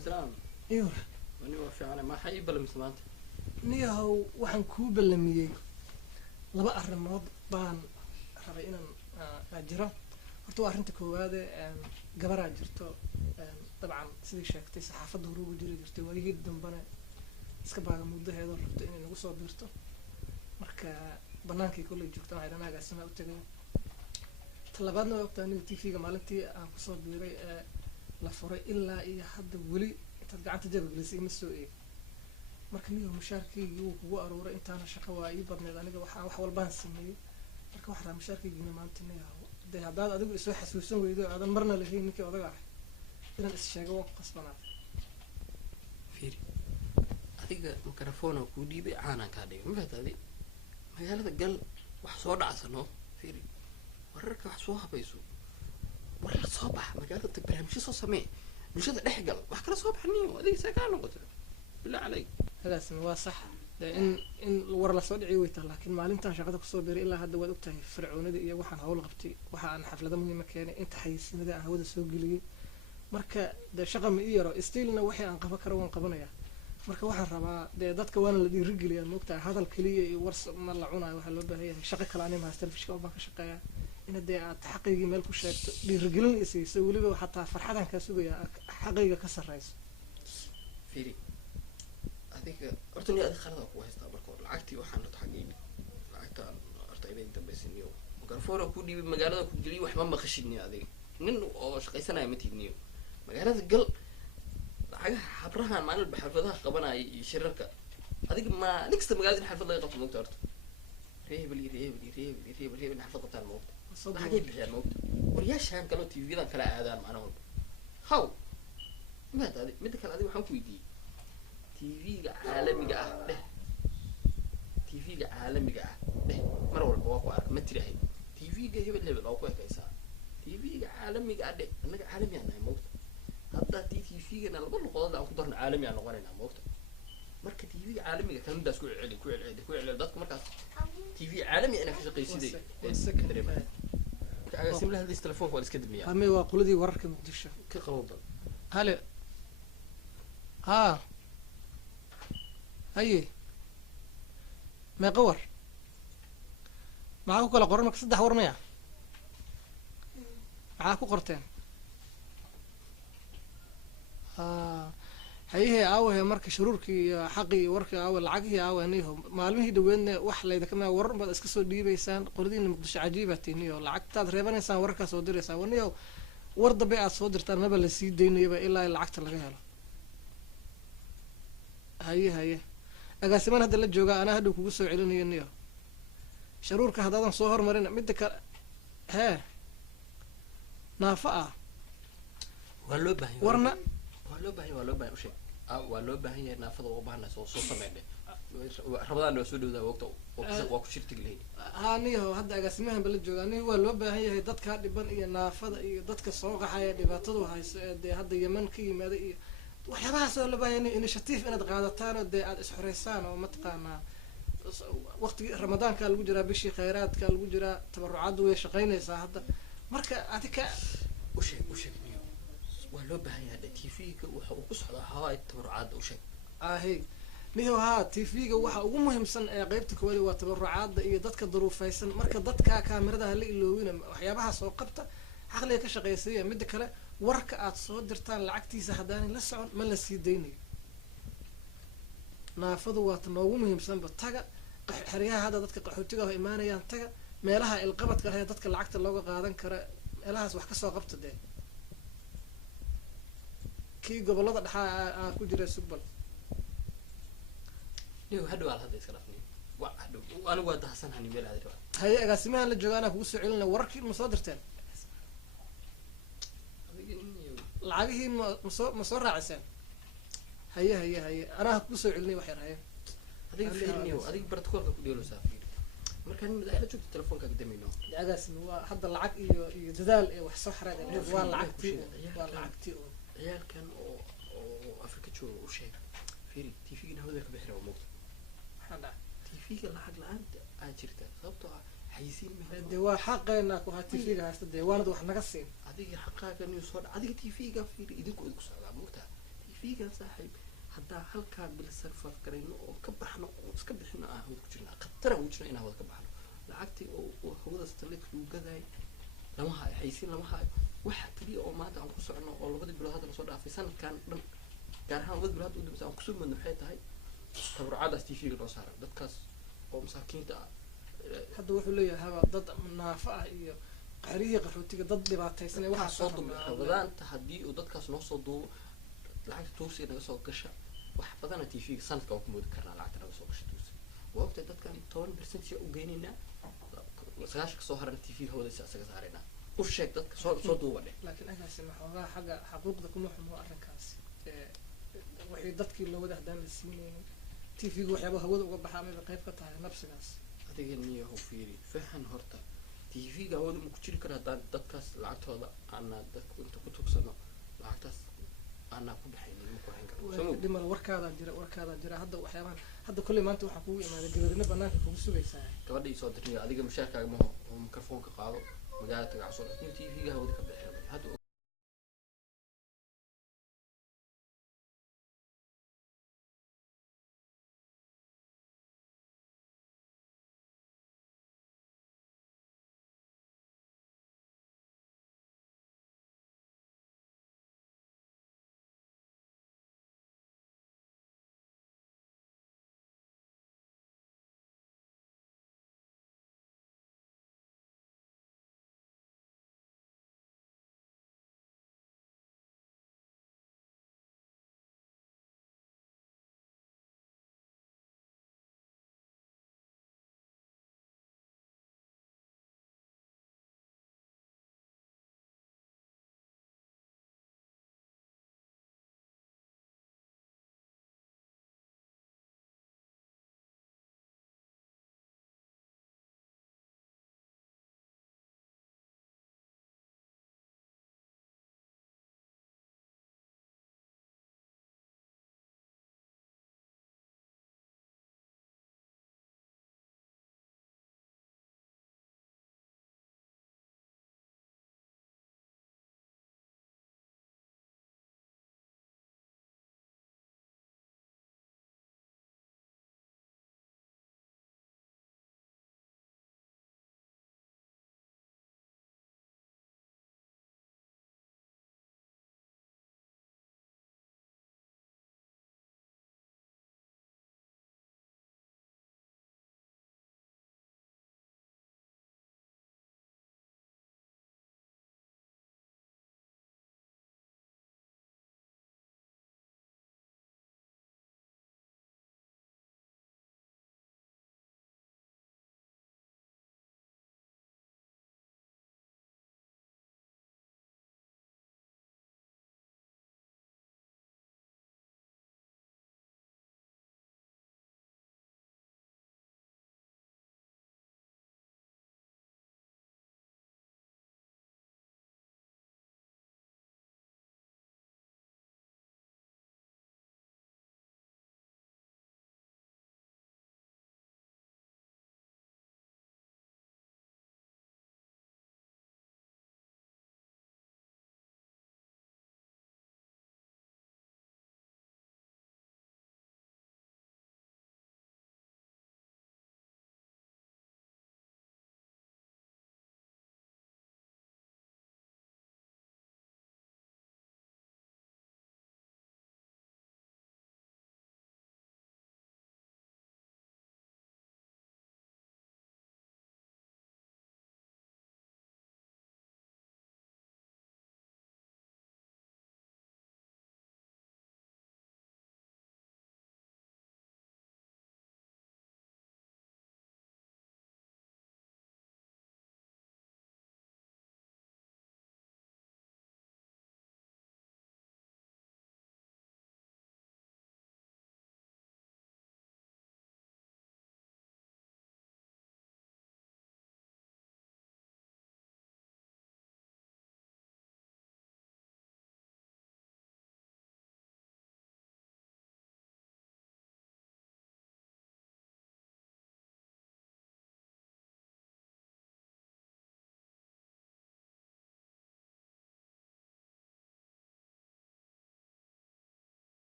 السلام. ايوه أنا وافي أنا ما حي بلا مسلمات. niyahow waxaan kuu ballamiyey laba arrimood baan rabay inaan jiro horta waa arrinta koowaade gabaraa jirto dabcan sidii sheegtay saxaafadda hore ugu jiri jirtay waayihii dambana iska baaga muddaheedoo rabto inay nagu soo biirto marka banaankay kolley joogta waxay dhan agaasimaa u tagay talabaadna waa ogtaa aniga tv-ga maalintii aan kusoo biiray ee la furay ilaa iyo hadda weli intaad gacanta jabagalisay ima soo eeg marka niyahow mushaarkaygii wuu kugu aruuray intaana shaqo waa ii badneed aniga waxaan wax walbaan sameeyey marka waxaa rabaa mushaarkaygiina maanta niyahow dee haddaad adigu isoo xasuusan weydo aadan marna lahayn ninkii odaga ahay inaan is sheego waan ku qasbanaatay فيري. أديك ميكروفون وكودي بعانا كادي ما فهمت هذه. magaalada gal wax soo dhacsano fiiri wararka wax soo habayso warar soo bax magaalada tag barnaamijyo soo samee bulshada dhex gal wax kala soo baxniyo adiga saa kaa noqoto bilaa caleyk hadaasna waa sax dee in war la soo dhici weytaa laakiin maalintan shaqada kusoo biiray ilaa hadda waad ogtahay fircoonida iyo waxaan hawl qabtay waxa aan xaflada muhiima keenay inta xayeysiinada aan hawada soo geliyey marka dee shaqa ma ii yaro stiilna waxay aan qaban karo waan qabanayaa marka waxaan rabaa dee dadka waana la dhiirigeliyaa moogtahay hadal keliya iyo war ma la cunayo waxaa loo baahan yahay shaqo kale anima haysta telefishka baan ka shaqeeyaa ina dee aad xaqaygii meel ku sheegto dhiirigelin isayso weliba xataa farxadaan kaa sugayaa xaqayga ka sarreyso fiiri adiga horta ni adiga khalada ku haystaa marka hore lacagtii waxaan la taxageeyay lacagta horta inay dambaysiiniyo mikrofon ku dhiibay magaalada ku geliyo waxba ma qashiniyo adiga nin oo shaqaysanaya ma tiidniyo magaalada gal lacagaha xabrahan maalin xafladaha qabanaya iyo shirarka adiga ma nixta magaalada xaflad laga qabto moogta horta reebel xaflad qabtaan moogta lacagay bixiyaan moogta waryaashaan kaloo tvdan kala aadaan macna walba haw maad adi midda kale adiga waxaan ku weydiiyey tvga caalamiga ah dheh tvga caalamiga ah dheh mar walba waa ku ark ma tirahay tvga hebel oo ku ekaysaa tvga caalamiga ah dheh annaga caalami aan nahay moogta hadda tvgana laba luqadood aan ku darno caalami aan noqonaynaa moogta marka tvga caalamiga kalmadaas ku celceli dadku markaas tv caalami inaa ka shaqaysiday agasim la hadlays telefoonka waa iska damiyaa hame waa qoladii wararka muqdisho ka qabo bal hale haa haye meeqa war maxaa ku kala qoran marka saddex war maya maxaa ku qorteen hayehe aawahe marka shuruurkii iyo xaqii iyo warkii aawe lacagihii aawe niho maalmihii dhaweedna wax laydakama warar baad iska soo dhiibaysaan qoladiina muqdisho cajiibaatay niho lacagtaad reebanaysaan wararkaa soo diraysaan waniho war dambe aad soo dirtaan maba lasii daynayaba ilaa lacagta laga helo haye agaasimaan hadda la joogaa anaa hadhow kugu soo celinayo niho sharuurka haddaadan soo hormarin midda kale hee naafa ah waa loo baahan warna waa loo baahan usheeg waa loo baahan yahay naafada uga baahanay soo sameydhe rabadaan waa soo dhowdaa waqta waa ku shirtigi lahayn haa niho hadda agaasimahan bala joogaa niho waa loo baahan yahay dadkaa dhiban iyo naafada iyo dadka soo qaxaya dhibaatadu hayso ee dee hadda yeman ka yimaada iyo waxyaabahaas oo loo baahan yahay initiative inaad qaadataan oo dee aad isxoreysaan oo mataqaanaa waqtigii ramadaanka lagu jiraa bishii khayraadka lagu jiraa tabarucaaddu way shaqaynaysaa hadda marka adika usheeg waa loo baahan yahay tvga waxa uu ku socdaa hawaay tabarucaadda usheeg ahey niho haa tvga waxa ugu muhiimsan ee qeybta koowaad waa tabarucaadda iyo dadka duruufaysan marka dadka kaamirada hala iloowina waxyaabahaas oo qabta caqliga ka shaqeysaya midda kale warka aad soo dirtaan lacagtiisa haddaanay la socon ma la sii daynayo naafadu waata noogu muhiimsanba taga xeryaha hadda dadka qaxootiga ah imaanayaan taga meelaha ilqabadka ah ee dadka lacagta looga qaadan kara meelahaas wax kasoo qabta dee kii gobolada dhexaa ku jira sugbal niyo hadhow aad hadda iska dhafni waa hadhow anigu waa dahsanhani meel aad rabaa haye agaasimahan la jooga anaa kugu soo celinaya wararkii ma soo dirteen lacagihii ma soo raaciseen haye anaa kugu soo celinaya waxay rahayeen adiga fiirniyo adiga bartakoolka ku dheeloosaa fiir markaan madaxda joogto telefoonkaa damayno agaasima waa hadda lacag iyo dadaal ee wax soo xaraad waa lacagtii ciyaalkan oo afrika jooga u sheeg fiiri tvgana hawada ka bixira moogta maxaa dhaca tvga lacag la-aanta aad jirta sababtoo ah xayisiin dee waa xaqeena ku haa tvga haysta dee waanad wax naga siin adiga xaqaaga niyo soo dha adiga tvga fiiri idinku idinku socdaa moogta tv-ga saaxiib haddaa halkaa bil sarfaad garayno oo ka baxno oo iska bixino aan hawada ku jirnaa khatara ugu jirna inaan hawada ka baxno lacagtii oo hawada satellite lagu gadaay lama hayo xaysiin lama hayo waxa keliya oo maanta aan ku socono oo labadii bilood hadda lasoo dhaafay sanadkan dhan gaar ahaan labadii bilood hadda u dambaysa aan kusoo madno maxay tahay tabarucaadaas tv-ga loo saaray dadkaas oo masaakiinta ah hadda wuxuu leeyahay haba dad naafa ah iyo qaariyii qaxootiga dad dhibaataysan ee waxaa soo duubay rabadaanta haddii uu dadkaas noo soo duubo lacagta tuugsiga naga soo gasha wax badana tv-ga sanadka waan ku moodi karnaa lacagta naga soo gasha tuugsiga waa ogtahay dadkan 10% si u geynaynaa 9 kasoo haran tv-ga hawada si asaga saaraynaa u sheeg dadka soo duuba dheh laakiin agaasi maxoogaa xagga xaquuqda kuma xumo arrinkaas wixii dadkii loo wada haddaan la siinaynin tv-ga waxyaaba hawada uga baxaa mayba qayb ka tahay nabsigaas adiga niyahow fiiri fahan horta tv-ga hawada ma ku jiri kara haddaan dadkaas lacagtooda aanaa dadku inta ku tugsano lacagtaas aanaa ku baxaynin ma ku hayn karo dhimal warkaadaa jira hadda waxyaabahan hadda kolley maanta waxaa kugu imaaday gabarina banaanka kugu sugaysaa gabadhii soo dirniyo adiga mushaarkaaga ma mikrofoonka qaado magaalada tagacso tv-ga hawada ka bixi hadda